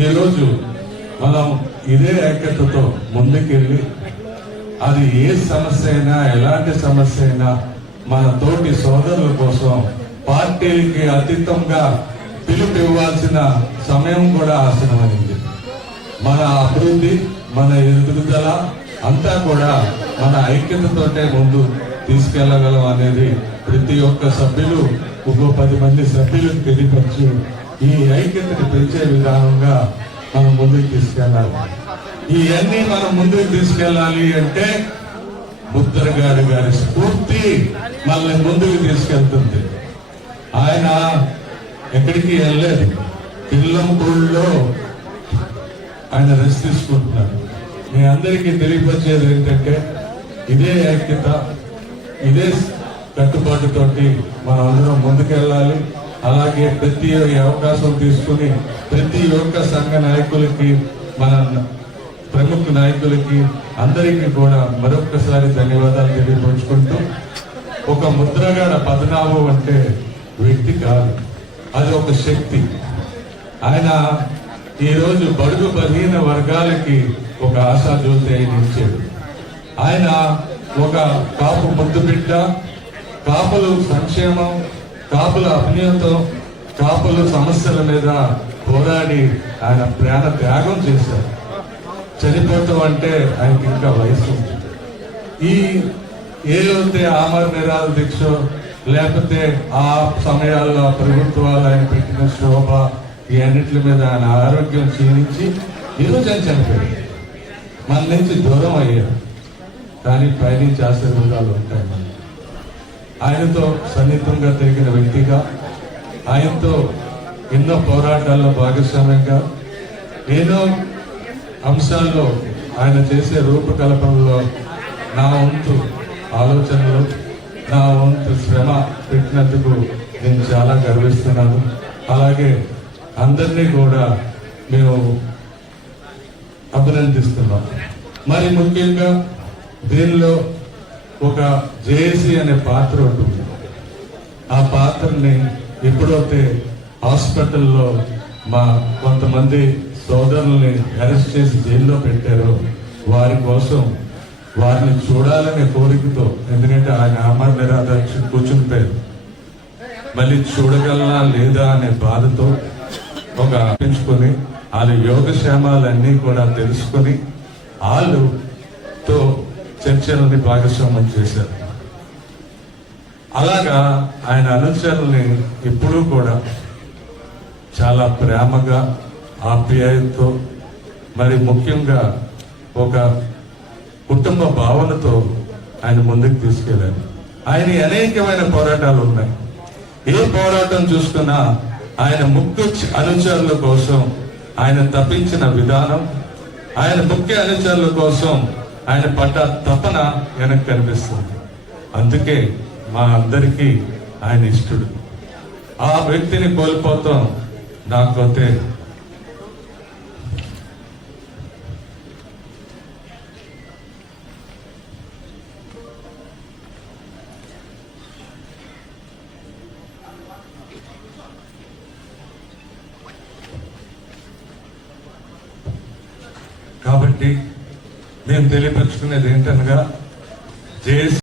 ఈరోజు మనం ఇదే ఐక్యతతో ముందుకెళ్ళి అది ఏ సమస్య అయినా ఎలాంటి సమస్య అయినా మన తోటి సోదరుల కోసం పార్టీలకి అతీతంగా పిలుపు ఇవ్వాల్సిన సమయం కూడా ఆసనమైంది. మన అభివృద్ధి, మన ఎదుగుదల అంతా కూడా మన ఐక్యతతోటే ముందు తీసుకెళ్లగలం అనేది ప్రతి ఒక్క సభ్యులు 10 మంది సభ్యులకు తెలియపరిచి ఈ ఐక్యతని పెంచే విధానంగా మనం ముందుకు తీసుకెళ్ళాలి. ఇవన్నీ మనం ముందుకు తీసుకెళ్ళాలి అంటే ముద్రగడ గారి స్ఫూర్తి మనల్ని ముందుకు తీసుకెళ్తుంది. ఆయన ఎక్కడికి వెళ్ళలేదు, పిల్లంపూడిలో ఆయన రెస్ట్ తీసుకుంటున్నారు. మీ అందరికీ తెలియపరిచేది ఏంటంటే ఇదే ఐక్యత, ఇదే కట్టుబాటుతోటి మనం అందరం ముందుకెళ్ళాలి. అలాగే ప్రతి అవకాశం తీసుకుని ప్రతి ఒక్క సంఘ నాయకులకి, మన ప్రముఖ నాయకులకి అందరికీ కూడా మరొక్కసారి ధన్యవాదాలు తెలియపరుచుకుంటూ, ఒక ముద్రగడ పద్మనాభం అంటే వ్యక్తి కాదు, అది ఒక శక్తి. ఆయన ఈరోజు బడుగు బలహీన వర్గాలకి ఒక ఆశాజ్యోతి ఆయన ఇచ్చాడు. ఆయన ఒక కాపు ముద్దు బిడ్డ, కాపులు సంక్షేమం, కాపుల అభినయంతో, కాపుల సమస్యల మీద పోరాడి ఆయన ప్రాణ త్యాగం చేశారు. చనిపోతాం అంటే ఆయనకి ఇంకా వయసు ఉంది. ఈ ఏదైతే ఆమర నిరాహార దీక్ష లేకపోతే ఆ సమయాల్లో ప్రభుత్వాలు ఆయన పెట్టిన శోభ ఈ అన్నింటి మీద ఆయన ఆరోగ్యం క్షీణించి ఈరోజు ఆయన చనిపోయాడు, మన నుంచి దూరం అయ్యారు. కానీ పైనుంచి ఆశీర్వాదాలు ఉంటాయి. మన ఆయనతో సన్నిహితంగా తిరిగిన వ్యక్తిగా, ఆయనతో ఎన్నో పోరాటాల్లో భాగస్వామ్యంగా, ఎన్నో అంశాల్లో ఆయన చేసే రూపకల్పనలో నా వంతు ఆలోచనలు, నా వంతు శ్రమ పెట్టినందుకు నేను చాలా గర్విస్తున్నాను. అలాగే అందరినీ కూడా మేము అభినందిస్తున్నాం. మరి ముఖ్యంగా దీనిలో ఒక జేఏసీ అనే పాత్ర ఉంటుంది. ఆ పాత్రని ఎప్పుడైతే హాస్పిటల్లో మా కొంతమంది సోదరుల్ని అరెస్ట్ చేసి జైల్లో పెట్టారో వారి కోసం వారిని చూడాలనే కోరికతో, ఎందుకంటే ఆయన ఆమర నిరాహార కూర్చుని పోయారు, మళ్ళీ చూడగలనా లేదా అనే బాధతో ఒక పెంచుకొని వాళ్ళ యోగక్షేమాలన్నీ కూడా తెలుసుకొని వాళ్ళతో చర్చలని భాగస్వామ్యం చేశారు. అలాగా ఆయన అనుచరుల్ని ఎప్పుడూ కూడా చాలా ప్రేమగా, ఆప్యాయతతో, మరి ముఖ్యంగా ఒక కుటుంబ భావనతో ఆయన ముందుకు తీసుకెళ్లారు. ఆయన అనేకమైన పోరాటాలు ఉన్నాయి. ఏ పోరాటం చూసుకున్నా ఆయన ముఖ్య అనుచరుల కోసం ఆయన తప్పించిన విధానం, ఆయన ముఖ్య అనుచరుల కోసం ఆయన పడ్డ తపన వెనక్కి కనిపిస్తుంది. అందుకే మా అందరికీ ఆయన ఇష్టడు. ఆ వ్యక్తిని కోల్పోతాం నాకైతే కాబట్టి మేము తెలియపరుచుకునేది ఏంటనగా జేఏసీ